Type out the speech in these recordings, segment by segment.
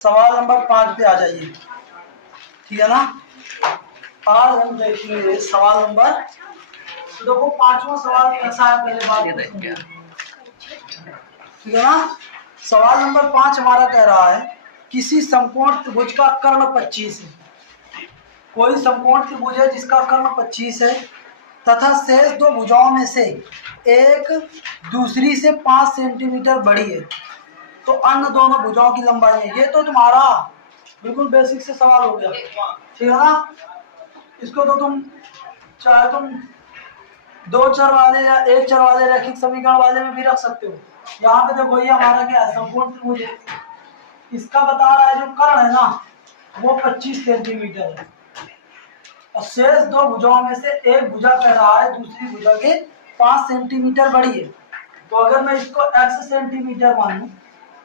सवाल नंबर 5 पे आ जाइए, ठीक है ना। आज हम देखेंगे सवाल नंबर, तो देखो 5वां सवाल कैसा है पहले बात, ठीक है ना। सवाल नंबर 5 हमारा कह रहा है किसी समकोण त्रिभुज का कर्ण 25 है। कोई समकोण त्रिभुज है जिसका कर्ण 25 है तथा शेष दो भुजाओं में से एक दूसरी से 5 सेंटीमीटर बड़ी है, तो अन्य दोनों भुजाओं की लंबाई है। ये तो तुम्हारा बिल्कुल बेसिक से सवाल हो गया, ठीक है ना। इसको तो तुम चाहे तुम 2 चर वाले या 1 चर वाले रैखिक समीकरण वाले में भी रख सकते हो। यहाँ पे देखो ये हमारा क्या है, समकोण त्रिभुज है। इसका बता रहा है जो कर्ण है ना वो 25 सेंटीमीटर है और शेष दो भुजाओं में से एक भुजा कह रहा है दूसरी भुजा के 5 सेंटीमीटर बड़ी है। तो अगर मैं इसको x सेंटीमीटर मानूं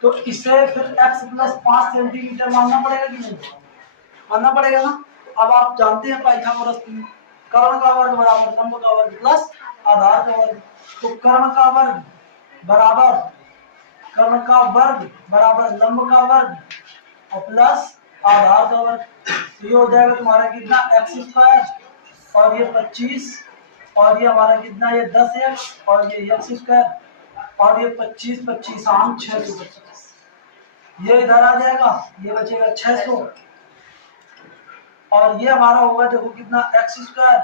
तो इसे फिर x प्लस 5 सेंटीमीटर मानना पड़ेगा कि नहीं, मानना पड़ेगा ना। तो अब आप जानते हैं पाइथागोरस थ्योरम, कर्ण का वर्ग बराबर लंब का वर्ग प्लस आधार का वर्ग। तो कर्ण का वर्ग बराबर लंब का वर्ग और प्लस आधार का वर्ग। ये हो जाएगा तुम्हारा कितना एक्स स्क्वायर और ये 25 और ये हमारा कितना ये 10x और ये एक्स स्क्वायर और ये 25 25 आम 625। ये इधर आ जाएगा, ये बचेगा 600 और ये हमारा होगा देखो कितना एक्स स्क्वायर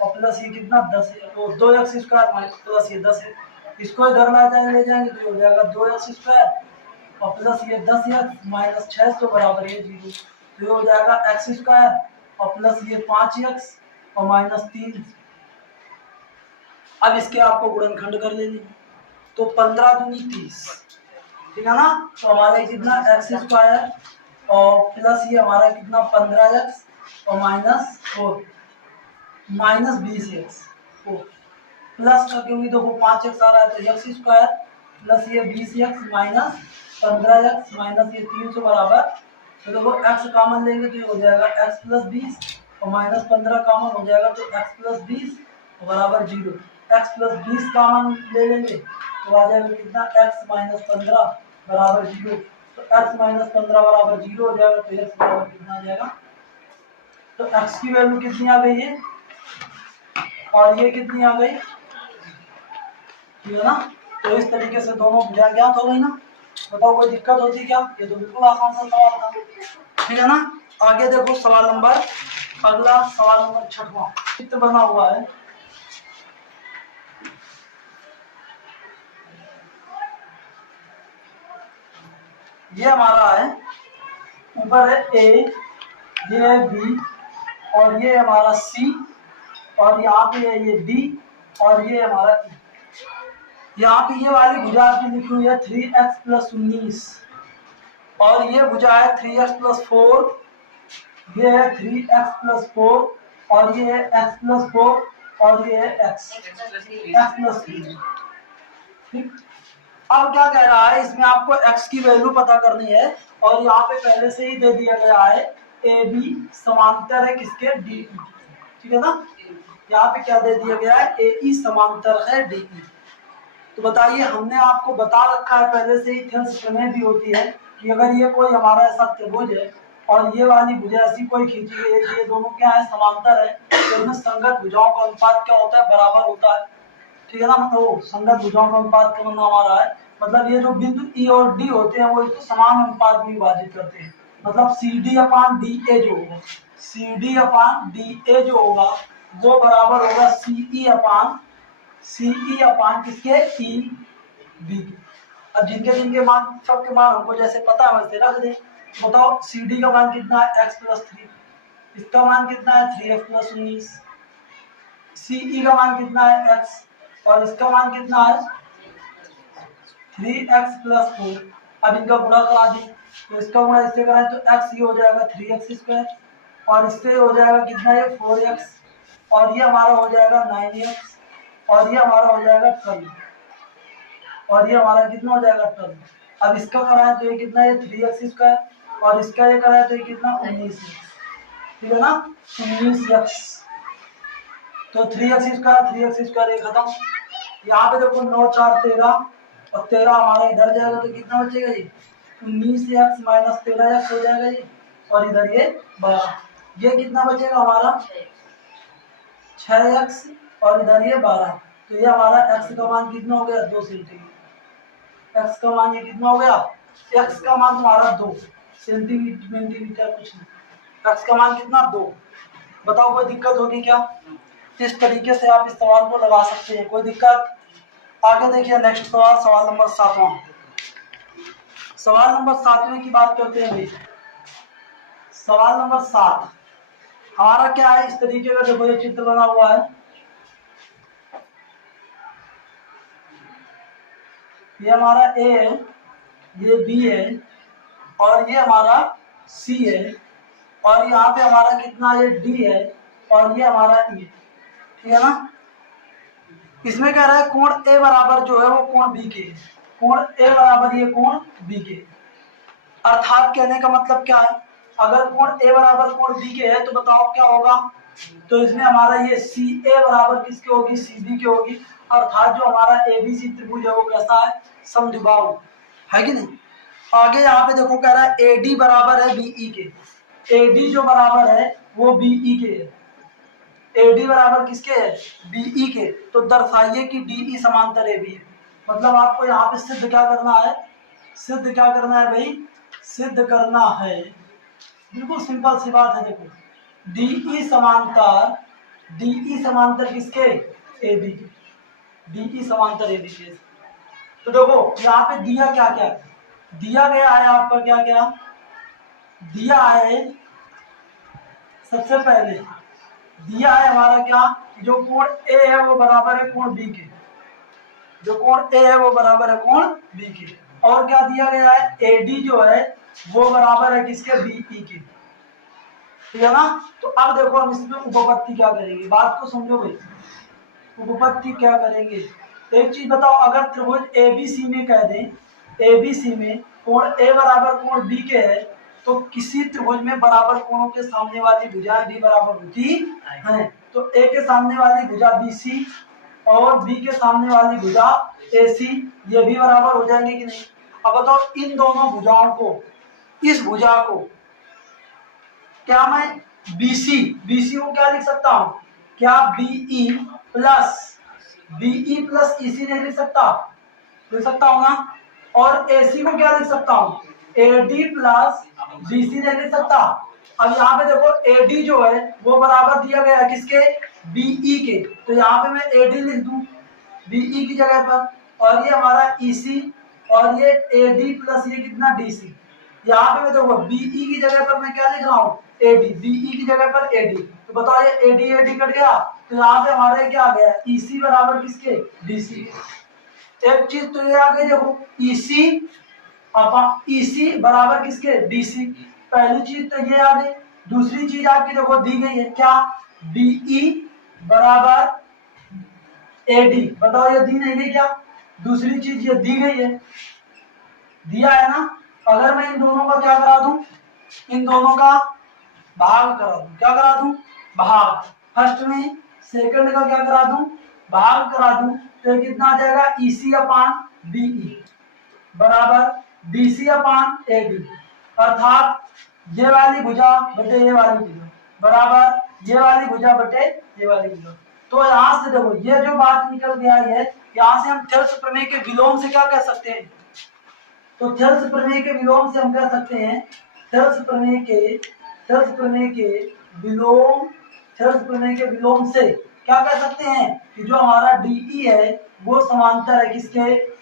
और प्लस ये कितना 10 है, तो 2x स्क्वायर प्लस ये 10 है। इसको इधर ले जाएंगे तो ये हो जाएगा 2x स्क्वायर और प्लस ये 10x माइनस 600 बराबर ये 0। तो ये हो जाएगा एक्स स्क्वायर और प्लस ये 5x और माइनस 3। अब इसके आपको गुणनखंड कर लेनी, तो 15 दूनी 30, ठीक है ना। तो हमारा कितना एक्स स्क्वायर और प्लस ये हमारा कितना 15x और माइनस 4 माइनस 20x प्लस का, क्योंकि देखो 5x आ रहा है तो एक्स स्क्वायर प्लस ये 20x माइनस 15x माइनस ये 300 बराबर, तो देखो x कॉमन लेंगे तो ये हो जाएगा x प्लस 20 और माइनस 15 कॉमन हो जाएगा तो x प्लस 20 बराबर 0। x प्लस 20 कॉमन ले लेंगे तो आ जाएगा कितना x माइनस 15 बराबर 0। तो x माइनस 15 बराबर 0 हो जाएगा तो x बराबर कितना आ जाएगा, तो x की वैल्यू कितनी आ गई है और ये कितनी आ गई, ठीक है ना। तो इस तरीके से दोनों भुजा ज्ञात हो गई ना। बताओ कोई दिक्कत होती क्या, ये तो बिल्कुल आसान सा सवाल था, ठीक है ना। आगे देखो सवाल नंबर, अगला सवाल नंबर 6वां चित्र बना हुआ है। ये हमारा है ऊपर है A, ये है B और ये हमारा C और यहाँ पे है ये D और ये हमारा E। यहाँ पे ये वाली भुजा आपकी लिखी हुई है 3x प्लस 19 और ये भुजा है 3x प्लस 4, ये है 3x प्लस 4 और ये है x प्लस 4 और ये है x प्लस 3। ठीक, अब क्या कह रहा है इसमें आपको x की वैल्यू पता करनी है और यहाँ पे पहले से ही दे दिया गया है AB समांतर है किसके DE, ठीक है ना। यहाँ पे क्या दे दिया गया है AE समांतर है DE। तो बताइए हमने आपको बता रखा है पहले से ही, थेल्स प्रमेय भी होती है कि अगर ये कोई हमारा ऐसा त्रिभुज है और ये वाली भुजा ऐसी कोई खींची गई है, ये दोनों क्या है समांतर है, तो इनमें संगत भुजाओं का अनुपात क्या होता है, बराबर होता है, ठीक है ना। मतलब संगत भुजाओं का अनुपात का मतलब हमारा है, मतलब ये जो बिंदु E और D होते हैं वो इसको समान अनुपात में विभाजित करते हैं। मतलब CD अपान DA जो होगा, CD अपान DA जो होगा वो बराबर होगा CE अपान किसके EB। अब जिनके मान सबके मान हमको जैसे पता है वैसे रख दें। बताओ CD का मान कितना है x प्लस 3, इसका मान कितना है 3x प्लस 19, CE का मान कितना है x और इसका मान कितना है 3x प्लस 4। अब इनका गुणा करा दें तो इसका गुणा इससे कराएं तो x ये हो जाएगा 3x स्क्वायर और इससे हो जाएगा कितना ये 4x और ये हमारा हो जाएगा 9x और ये हमारा हो जाएगा 12 और ये हमारा कितना हो जाएगा 12। अब इसका कराएं तो ये कितना है 3x स्क्वायर और इसका ये कराएं तो ये कितना 19, ठीक है ना 19x। तो 3x स्क्वायर ये खत्म। यहाँ पे देखो 9 4 13 और 13 हमारा इधर जाएगा तो कितना बचेगा जी 19x माइनस 13x हो जाएगा ये, और इधर ये 12। ये कितना बचेगा हमारा 6x, और इधर ये 12। तो ये हमारा x का मान कितना हो गया 2 सेंटीमीटर। x का मान ये कितना हो गया, x का मान तुम्हारा 2 सेंटीमीटर कुछ नहीं, x का मान कितना 2। बताओ कोई दिक्कत होगी क्या? इस तरीके से आप इस सवाल को लगा सकते हैं, कोई दिक्कत? आगे देखिए नेक्स्ट सवाल, सवाल नंबर 7वां। सवाल नंबर 7वें की बात करते हैं भाई। सवाल नंबर 7 हमारा क्या है, इस तरीके का देखो ये चित्र बना हुआ है। ये हमारा ए है, ये बी है, और ये हमारा सी है, और यहाँ पे हमारा कितना ये डी है, और ये हमारा ई है। ठीक है ना? इसमें कह रहा है कोण ए बराबर जो है वो कोण बी के है। कोण ए बराबर ये कोण बी के। अर्थात कहने का मतलब क्या है, अगर कोण ए बराबर कोण बी के है तो बताओ क्या होगा। तो इसमें हमारा ये सी ए बराबर किसके होगी, सी बी के होगी। अर्थात जो हमारा ए बी सी त्रिभुज है वो कैसा है, समद्विबाहु है कि नहीं। आगे यहाँ पे देखो कह रहा है ए डी बराबर है बीई के। ए डी जो बराबर है वो बीई के है। एडी बराबर किसके है, बीई के। तो दर्शाइए कि डीई समांतर एबी है। मतलब आपको यहाँ पे सिद्ध क्या करना है, सिद्ध क्या करना है भाई, सिद्ध करना है, बिल्कुल सिंपल सी बात है। देखो डीई समांतर किसके, एबी के। डीई समांतर एबी के। तो देखो यहाँ पे दिया क्या क्या, दिया गया है आपका क्या क्या दिया है। सबसे पहले दिया है हमारा क्या, जो कोण ए है वो बराबर है कोण बी के। जो कोण ए है वो बराबर है कोण बी के। और क्या दिया गया है, एडी जो है वो बराबर है किसके, बीई के। ठीक है ना? तो अब देखो हम इसमें उपपत्ति क्या करेंगे, बात को समझो भाई। उपपत्ति क्या करेंगे, एक चीज बताओ, अगर त्रिभुज एबीसी में कह दें, एबीसी में कोण ए बराबर कोण बी के है, तो किसी त्रिभुज में बराबर कोणों के सामने वाली भुजाएं भी बराबर होती हैं। तो ए के सामने वाली भुजा बीसी और बी के सामने वाली भुजा एसी, ये भी बराबर हो जाएंगे कि नहीं। अब बताओ इन दोनों भुजाओं को, इस भुजा को क्या मैं बीसी को क्या लिख सकता हूँ, क्या बीई प्लस ईसी नहीं लिख सकता, लिख सकता हूँ ना। और एसी को क्या लिख सकता हूँ, एडी प्लस बीसी नहीं लिख सकता। अब यहाँ पे देखो एडी जो है वो बराबर दिया गया है किसके, बीई के। तो यहाँ पे मैं एडी लिख दूं बीई की जगह पर, और ये हमारा ईसी, और ये एडी प्लस ये कितना डीसी। यहाँ पे मैं देखो बीई की जगह पर मैं क्या लिख रहा हूँ, एडी, बीई की जगह पर एडी। तो बताओ ये एडी एडी कट गया, तो यहाँ पे हमारे क्या आ गया, ईसी बराबर किसके, डीसी। एक चीज तो ये आ गई देखो, ईसी बराबर किसके, डीसी। पहली चीज तो ये आ गई। दूसरी चीज आपकी देखो दी गई है क्या, बीई बराबर एडी। बताओ ये दी नहीं गई क्या, दूसरी चीज ये दी गई है, दिया है ना। अगर मैं इन दोनों का क्या करा दूं, इन दोनों का भाग करा दूं, क्या करा दूं, भाग। फर्स्ट में सेकंड का क्या करा दूं, भाग करा दूं। तो ये कितना आ जाएगा, ईसी अपान बीई बराबर डीसी अपान एडी। अर्थात ये वाली भुजा बटे ये वाली भुजा बराबर ये वाली भुजा बटे ये वाली भुजा। तो यहाँ से देखो ये जो बात निकल गया है, यहाँ से हम थेल्स प्रमेय के विलोम से क्या कह सकते हैं। तो थेल्स प्रमेय के विलोम से हम कह सकते हैं, थेल्स प्रमेय के विलोम से क्या कह सकते हैं कि जो हमारा डीई है वो समांतर है किसके,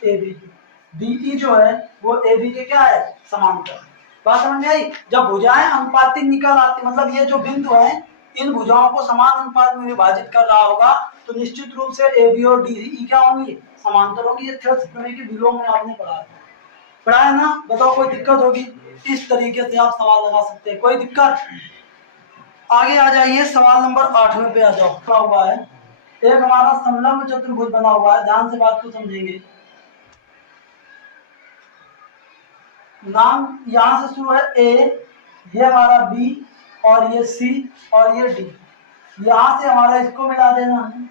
एबी के। डीई जो है वो एबी के क्या है, समांतर। बात समझ में आई। जब भुजाएं अनुपातिक निकल आती, मतलब ये जो बिंदु है इन भुजाओं को समान अनुपात में विभाजित कर रहा होगा, तो निश्चित रूप से एबी और डीई क्या होंगी, समांतर होंगी। ये थेल्स प्रमेय के विलोम में आपने पढ़ा है ना। बताओ कोई दिक्कत होगी, इस तरीके से आप सवाल लगा सकते हैं, कोई दिक्कत। आगे आ जाइए, सवाल नंबर 8वें पे आ जाओ। बना हुआ है एक हमारा समलंब चतुर्भुज बना हुआ है, ध्यान से बात को समझेंगे। नाम यहां से शुरू है ए, ये हमारा बी, और ये सी, और ये डी। यहां से हमारा इसको मिला देना है,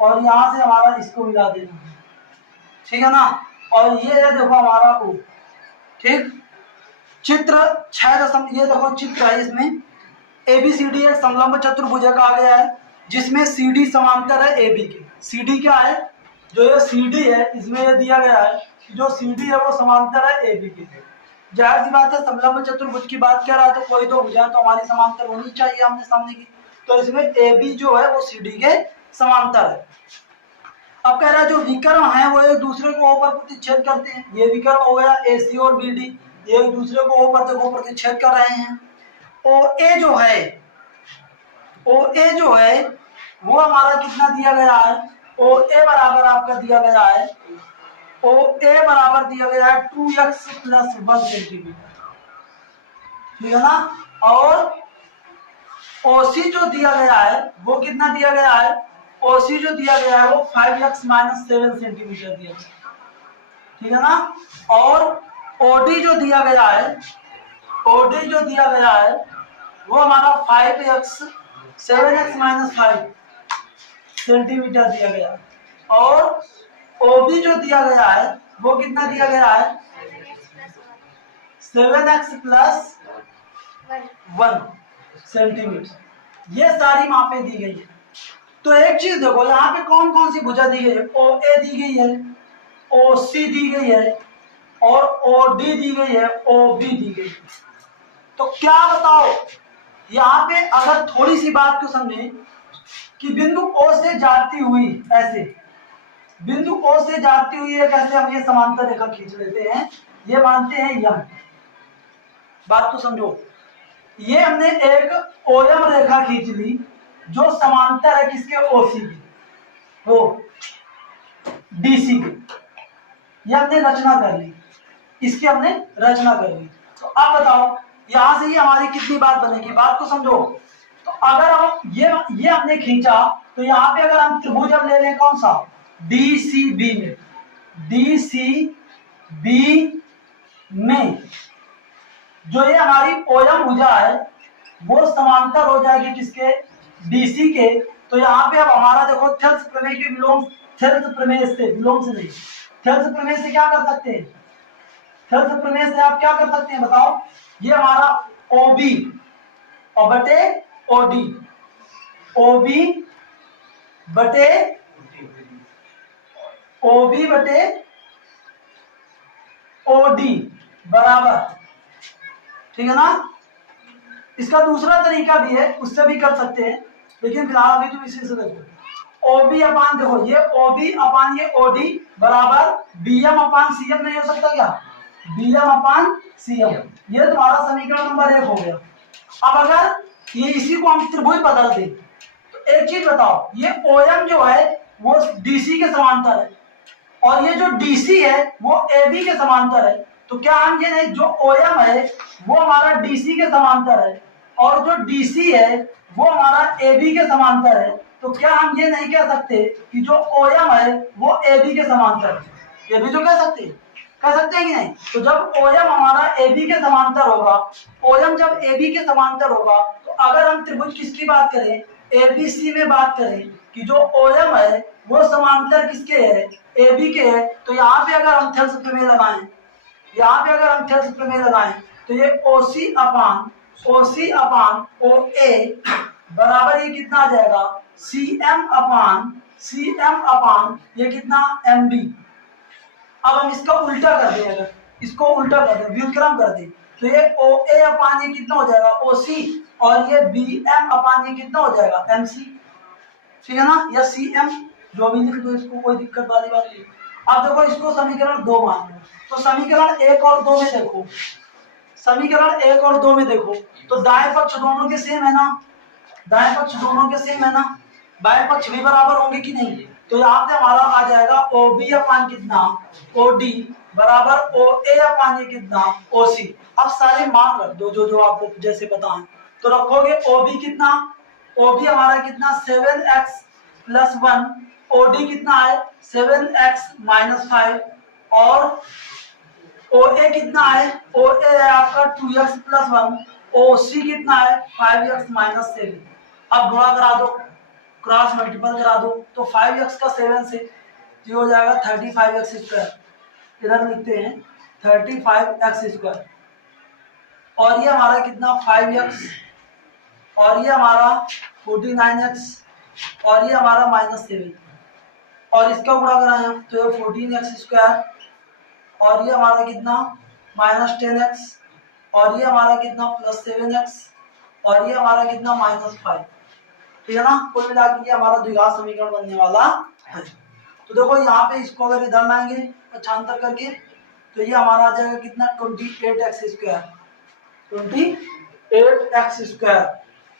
और यहां से हमारा इसको मिला देना है, ठीक है ना। और ये है देखो हमारा ओ, ठीक। चित्र 6 ये देखो चित्र है, इसमें ABCD एक समलंब चतुर्भुज कहा गया है जिसमें CD समांतर है AB के। CD क्या है, जो ये CD है इसमें ये दिया गया है कि जो CD है वो समांतर है AB के। जाहिर सी बात है समलंब चतुर्भुज की बात कर रहा है तो कोई तो भुजा तो हमारी समांतर होनी चाहिए आमने सामने की, तो इसमें AB जो है वो CD के समांतर है। अब कह रहा है जो विकर्ण है वो एक दूसरे को O पर प्रतिच्छेद करते हैं। ये विकर्ण हो गया AC और BD, ये एक दूसरे को O पर देखो प्रतिच्छेद कर रहे हैं। OA जो है वो हमारा कितना दिया गया है, OA बराबर आपका दिया गया है, OA बराबर दिया गया है 2x + 1 सेंटीमीटर, ठीक है ना। और OC जो दिया गया है वो कितना दिया गया है, OC जो दिया गया है वो 5x - 7 सेंटीमीटर दिया गया है, ठीक है ना। और OD जो दिया गया है, OD जो दिया गया है वो हमारा 7x - 5 सेंटीमीटर दिया गया है। और OB जो दिया गया है वो कितना दिया गया है, 7x + 1 सेंटीमीटर। ये सारी मापें दी गई है। तो एक चीज देखो यहाँ पे कौन कौन सी भुजा दी गई है, OA दी गई है, OC दी गई है और OD दी गई है, OB दी गई है। तो क्या बताओ यहाँ पे अगर थोड़ी सी बात को समझे कि बिंदु O से जाती हुई ऐसे, बिंदु O से जाती हुई एक ऐसे हम ये समांतर रेखा खींच लेते हैं, ये मानते हैं यम। बात को समझो, ये हमने एक OM रेखा खींच ली जो समांतर है किसके, OC की, वो DC की। ये हमने रचना कर ली, इसकी हमने रचना कर ली। तो अब बताओ यहां से ये हमारी कितनी बात बनेगी, बात को समझो। तो अगर हम ये हमने खींचा तो यहाँ पे अगर हम त्रिभुज अब ले लें कौन सा, DCB में, DCB में जो ये हमारी OM भुजा है वो समांतर हो जाएगी किसके, DC के। तो यहाँ पे अब हमारा देखो थेल्स प्रमेय के विलोम, थेल्स प्रमेय से, विलोम से नहीं, थेल्स प्रमेय से क्या कर सकते हैं, थेल्स प्रमेय से आप क्या कर सकते हैं बताओ, ये हमारा OB और बटे OD, OB बटे OD बराबर, ठीक है ना। इसका दूसरा तरीका भी है, उससे भी कर सकते हैं, लेकिन फिलहाल अभी तुम इसी से देखो। OB अपान देखो, ये OB अपान ये OD बराबर BM अपान CM नहीं हो सकता क्या, BM अपान CM। ये तुम्हारा समीकरण नंबर 1 हो गया। अब अगर ये इसी को हम त्रिभुज बदल दें तो एक चीज बताओ, ये OM जो है वो DC के समांतर है और ये जो DC है वो AB के समांतर है। तो क्या हम ये नहीं, जो OM है वो हमारा DC के समांतर है और जो DC है वो हमारा AB के समांतर है। तो क्या हम ये नहीं कह सकते कि जो OM है वो AB के समांतर है, ये भी तो कह सकते हैं, कह सकते हैं कि नहीं। तो जब OM हमारा AB के समांतर होगा, OM जब AB के समांतर होगा, तो अगर हम त्रिभुज किसकी बात करें, ABC में बात करें कि जो OM है वो समांतर किसके है, AB के है। तो यहाँ पे अगर हम थेल्स प्रमेय लगाएं, यहाँ पे अगर हम थेल्स प्रमेय लगाएं तो ये OC अपान OA बराबर ये कितना आ जाएगा, CM अपान ये कितना, MB। अब हम इसका उल्टा कर दें, अगर इसको उल्टा कर दें, व्युत्क्रम कर दें, तो ये OA अपान ये कितना हो जाएगा, OC, और ये BM अपान ये कितना हो जाएगा, MC, ठीक है ना, या CM, जो भी लिख दो, इसको कोई दिक्कत वाली बात नहीं। अब देखो इसको समीकरण 2 मान लो, तो समीकरण 1 और 2 में देखो, समीकरण 1 और 2 में देखो तो दाएं पक्ष दोनों के सेम है ना, दाएं पक्ष दोनों के सेम है ना, बाएं पक्ष भी बराबर होंगे कि नहीं। तो यहाँ पे हमारा आ जाएगा OB अपान कितना, OD बराबर OA अपान ये कितना, OC। अब सारे मान रख दो जो आपको जैसे पता है, तो रखोगे OB कितना, OB हमारा कितना 7x + 1, OD कितना है 7x - 5 और OA कितना है, OA है आपका 2x + 1, OC कितना है 5x - 7। अब गुणा करा दो, क्रॉस मल्टीपल करा दो, तो 5x का 7 से ये हो जाएगा 35x²। इधर लिखते हैं 35x², और ये हमारा कितना 5x, और ये हमारा 49x, और ये हमारा -7, और इसका गुणा कराएं तो ये 14x², और ये हमारा कितना -10x, और ये हमारा कितना +7x, और ये हमारा कितना -5। ठीक है ना, कुल मिला के ये हमारा द्विघात समीकरण बनने वाला है। तो देखो यहाँ पे इसको अगर इधर लाएंगे पक्षांतर करके तो ये हमारा आ जाएगा कितना 28x², 28x²।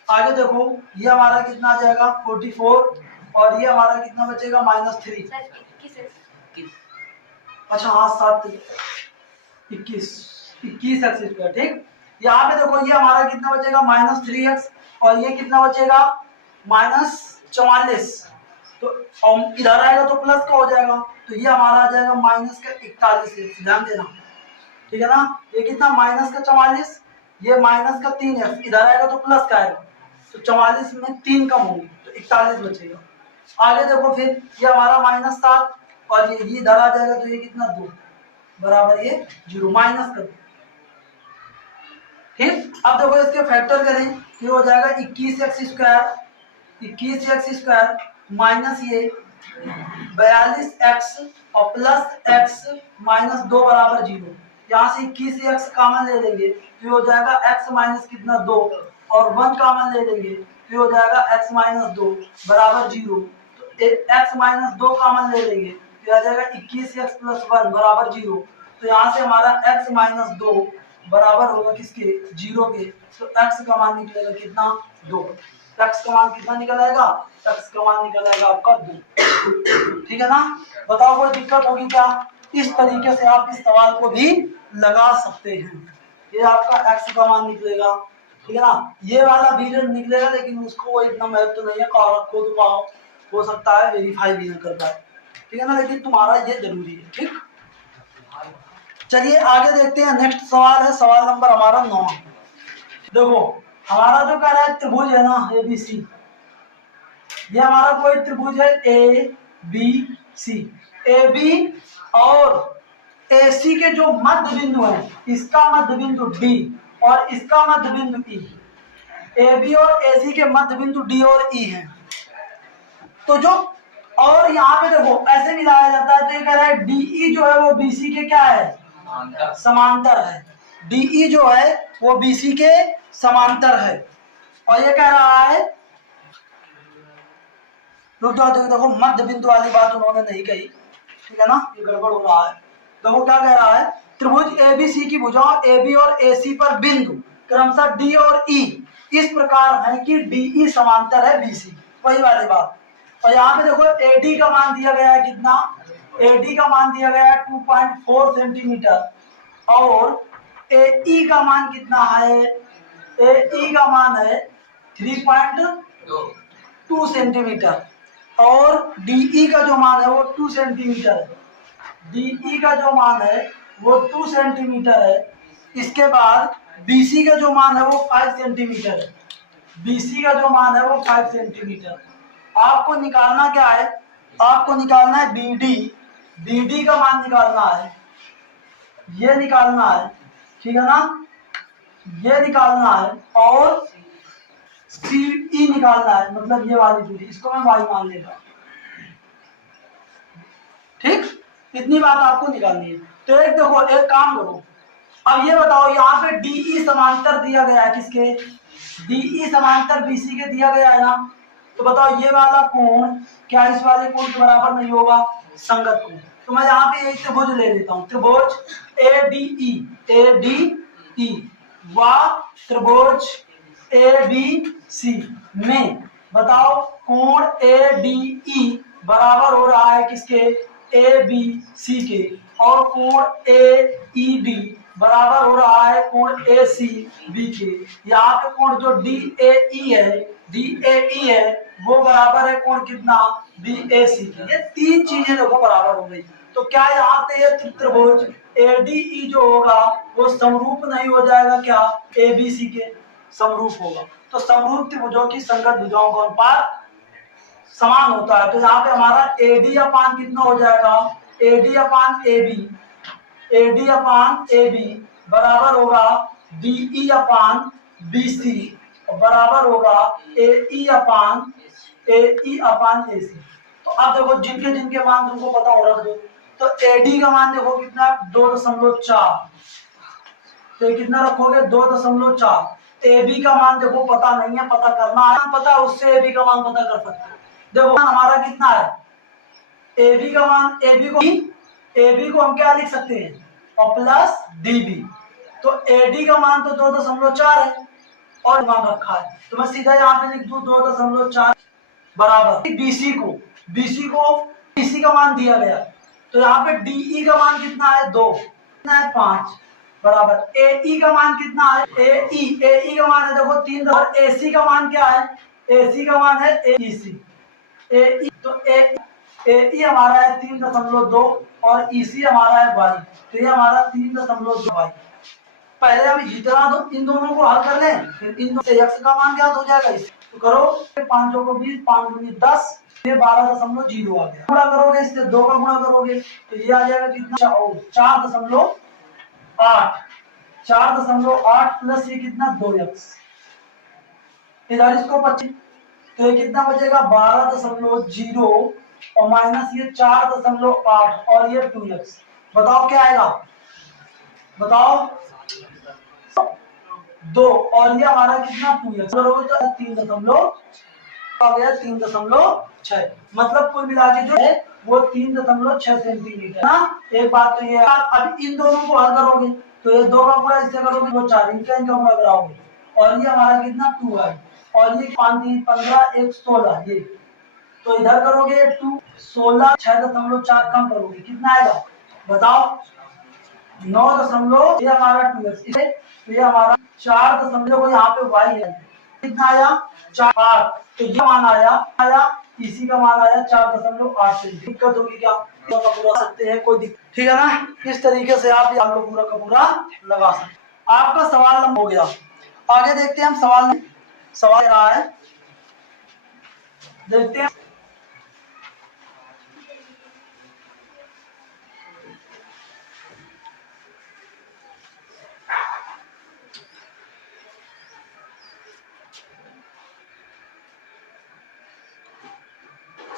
आगे देखो ये हमारा कितना आ जाएगा 44, और ये हमारा कितना बचेगा -3। अच्छा हाँ 7 21x²। ठीक, यहाँ पे देखो ये हमारा कितना बचेगा -3x, और ये कितना बचेगा -44। तो इधर आएगा तो प्लस का हो जाएगा, तो ये हमारा आ जाएगा -41x। ध्यान देना, ठीक है ना, ये कितना -44, ये -3x, इधर आएगा तो प्लस का आएगा, तो 44 में 3 कम होंगे तो 41 बचेगा। आगे देखो फिर ये हमारा -7, और ये इधर आ जाएगा तो ये कितना 2 बराबर ये 0 माइनस कर दो। ठीक, अब देखो इसके फैक्टर करें, ये हो जाएगा 21x² माइनस ये 42x और प्लस x -2 बराबर 0। यहाँ से 21x कॉमन ले लेंगे तो हो जाएगा x माइनस कितना 2, और 1 कॉमन ले लेंगे तो हो जाएगा x -2 बराबर 0। तो x -2 कॉमन ले लेंगे तो आ जाएगा 21x + 1 बराबर 0। तो यहाँ से हमारा x -2 बराबर होगा किसके 0 के, तो x का मान निकलेगा कितना 2। x का मान कितना निकल आएगा, x का मान निकल आएगा आपका 2। ठीक है ना, बताओ कोई दिक्कत होगी क्या? इस तरीके से आप इस सवाल को भी लगा सकते हैं। ये आपका x का मान निकलेगा, ठीक है ना, ये वाला भी निकलेगा, लेकिन उसको इतना महत्व तो नहीं है, खुद पाओ, हो सकता है वेरीफाई भी ना कर पाए, ठीक है ना, लेकिन तुम्हारा ये जरूरी है। ठीक, चलिए आगे देखते हैं। नेक्स्ट सवाल है सवाल नंबर हमारा 9। देखो हमारा जो कह रहा है त्रिभुज है ना ABC, ये हमारा कोई त्रिभुज है ABC, AB और AC के जो मध्य बिंदु है, इसका मध्य बिंदु D और इसका मध्य बिंदु E। AB और AC के मध्य बिंदु D और E है। तो जो और यहाँ पे देखो ऐसे मिलाया जाता है, तो ये कह रहा है DE जो है वो BC के क्या है, समांतर है। DE जो है वो BC के समांतर है, और ये कह रहा है, रुक जाओ, देखो मध्य बिंदु वाली बात उन्होंने नहीं कही, ठीक है ना, ये गड़बड़ हो रहा है। देखो क्या कह रहा है, त्रिभुज ABC की भुजाओं AB और AC पर बिंदु क्रमशः D और E इस प्रकार है कि DE समांतर है BC, वही वाली बात। और यहाँ पे देखो AD का मान दिया गया है कितना, AD का मान दिया गया है 2.4 सेंटीमीटर, और AE का मान कितना है, AE का मान है 3.2 सेंटीमीटर, और DE का जो मान है वो 2 सेंटीमीटर है। DE का जो मान है वो 2 सेंटीमीटर है। इसके बाद BC का जो मान है वो 5 सेंटीमीटर है। BC का जो मान है वो 5 सेंटीमीटर। आपको निकालना क्या है, आपको निकालना है BD का मान निकालना है, ये निकालना है, ठीक है ना, ये निकालना है, और CE निकालना है, मतलब ये वाली दूरी, इसको मैं y मान लेगा। ठीक, इतनी बात आपको निकालनी है। तो एक देखो, एक काम करो, अब ये बताओ यहाँ पे DE समांतर दिया गया है, किसके, DE समांतर BC के दिया गया है ना, तो बताओ ये वाला कोण क्या इस वाले कोण के बराबर नहीं होगा, संगत कोण। तो मैं यहाँ पे एक त्रिभुज ले लेता हूँ, त्रिभुज ADE व त्रिभुज ABC में बताओ कोण ADE बराबर हो रहा है किसके, ABC के, और कोण AEB बराबर हो रहा है कोण ACB के। यहाँ पे कोण जो DAE है वो बराबर है कोण कितना, BAC की। ये तीन चीजें देखो बराबर हो गई, तो क्या यहाँ पे ये त्रिभुज ADE जो होगा वो समरूप नहीं हो जाएगा क्या, ABC के समरूप होगा। तो समरूप त्रिभुजों की संगत भुजाओं का अनुपात समान होता है। तो यहाँ पे हमारा AD अपान कितना हो जाएगा, AD अपान AB AD अपान AB बराबर होगा DE अपान BC बराबर होगा AE अपान AC। तो अब देखो जिनके जिनके मान तुमको पता हो रहा है तो AD का मान देखो कितना 2.4, तो कितना रखोगे 2.4। AB का मान देखो पता नहीं है, पता करना है, पता है उससे AB का मान पता कर सकते हो। देखो हमारा कितना है AB का मान, AB को हम क्या लिख सकते हैं और प्लस DB, तो AD का मान तो 2.4 है और मान रखा है तो मैं सीधा यहाँ पे लिख दूं 2.4 बराबर BC का मान दिया गया, तो यहाँ पे DE का मान कितना है 2, कितना है 5 बराबर AE का मान कितना है AE का मान है देखो 3 और AC का मान क्या है, AC का मान है EC AE, तो AE हमारा है 3.2 और EC हमारा है y, तो ये हमारा 3.2 y। पहले हम इतना तो इन दोनों को हल कर लें, फिर इन दोनों से x का मान ज्ञात हो जाएगा। इस तो करो 5 को 20, 5 दूनी 10, ये 12.0 आ गया। गुणा करोगे इससे 2 का गुणा करोगे तो ये आ जाएगा कितना 4.8 प्लस ये कितना 2x, इधर इसको 25, तो ये कितना बचेगा 12.0 और माइनस ये 4.8 और ये 2x। बताओ क्या आएगा, बताओ 2 और ये हमारा कितना 2x करोगे तो 3.6, मतलब कुल मिला के जो है वो 3.6 सेंटीमीटर ना। एक बात तो ये अब इन दोनों को हल करोगे तो ये 2 का गुणा इससे करोगे वो 4, इनका गुणा कराओगे और ये हमारा कितना 2 है और ये 5 3 15 1 16, ये तो इधर करोगे 2 16 6.4 कम करोगे कितना आएगा बताओ 9 ये हमारा 2x, तो ये हमारा 4 यहाँ पे y है कितना आया 4, तो ये मान आया इसी का मान आया 4.8 से। दिक्कत होगी क्या, पूरा का पूरा सकते हैं कोई दिक्कत, ठीक है ना। इस तरीके से आप यहाँ पूरा का पूरा लगा सकते। आपका सवाल नंबर हो गया, आगे देखते हैं हम सवाल रहा है, देखते हैं।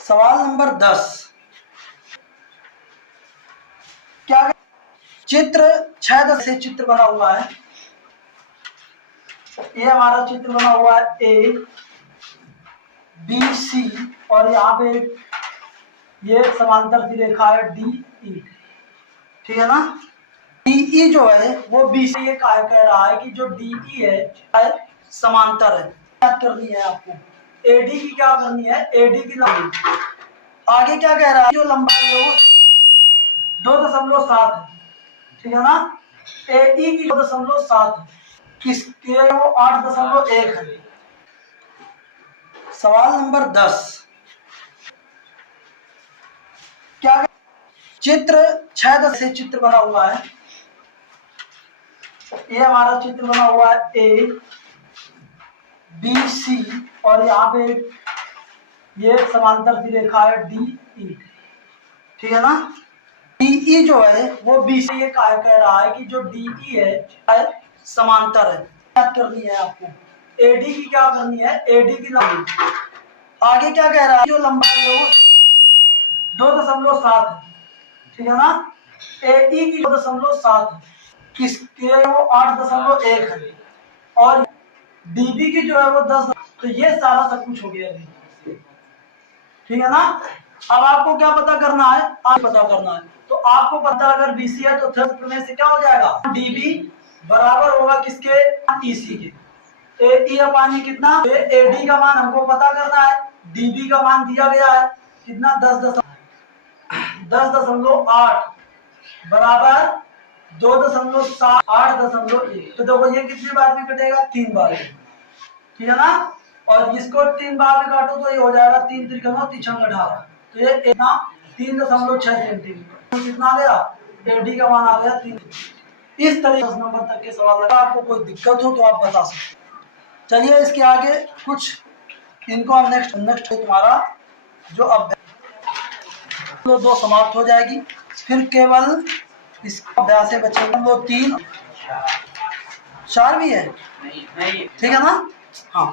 सवाल नंबर 10, क्या चित्र 6 से चित्र बना हुआ है, ये हमारा चित्र बना हुआ है ABC और यहाँ पे ये समांतर सी रेखा है DE, ठीक है ना। DE जो है वो B से ये कह रहा है कि जो DE है समांतर है, याद करनी है आपको। AD की क्या करनी है, AD की लंबाई, आगे क्या कह रहा है जो लंबाई है वो 2.7 है, ठीक है ना। AE की 2.7 है, किसके वो 8.1 है। सवाल नंबर 10, क्या चित्र 6 से चित्र बना हुआ है, ये हमारा चित्र बना हुआ है ABC और यहाँ पे ये समांतर सी रेखा है DE, ठीक है ना। DE जो है वो B से ये कह रहा है कि जो DE है समांतर है, याद करनी है आपको। AD की क्या करनी है, AD की लंबाई, आगे क्या कह रहा है जो लंबाई है वो 2.7 है, ठीक है ना। AE की 2.7 है, किसके वो 8.1 है और DB की जो है वो 10, तो ये सारा सब कुछ हो गया अभी, ठीक है ना। अब आपको क्या पता करना है, आप पता करना है, तो आपको पता अगर BC है तो 10 में से क्या हो जाएगा DB बराबर होगा किसके EC के, AE अपानी कितना, AD का मान हमको पता करना है, DB का मान दिया गया है कितना 10.8 बराबर 2.7 8.1, तो देखो ये कितनी बार में कटेगा 3 बार, ठीक है ना। और इसको 3 बार में काटो तो ये हो जाएगा 3 त्रिक 18, तो ये इतना 3.6 सेंटीमीटर, कितना आ गया AD का मान आ गया 3। इस तरीके 10 नंबर तक के सवाल लगा, आपको कोई दिक्कत हो तो आप बता सकते। चलिए इसके आगे कुछ इनको हम नेक्स्ट तुम्हारा जो अब 2 समाप्त हो जाएगी, फिर केवल इसका अभ्यास है बच्चे को, वो 3 4 भी है, ठीक है ना। हाँ